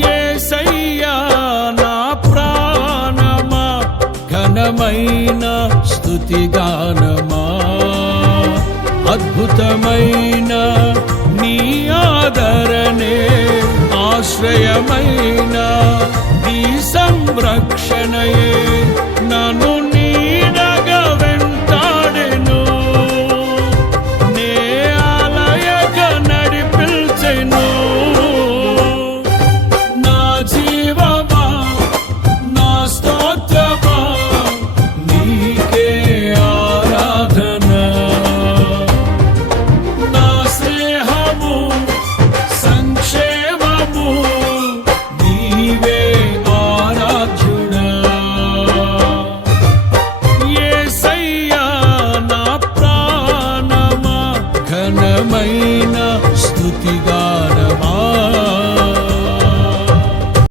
యేసయ్యా నా ప్రాణమా ఘనమైన స్తుతిగానమా అద్భుతమైన నీ ఆదరణే ఆశ్రయమైన నీ సంరక్షణయే నన్ను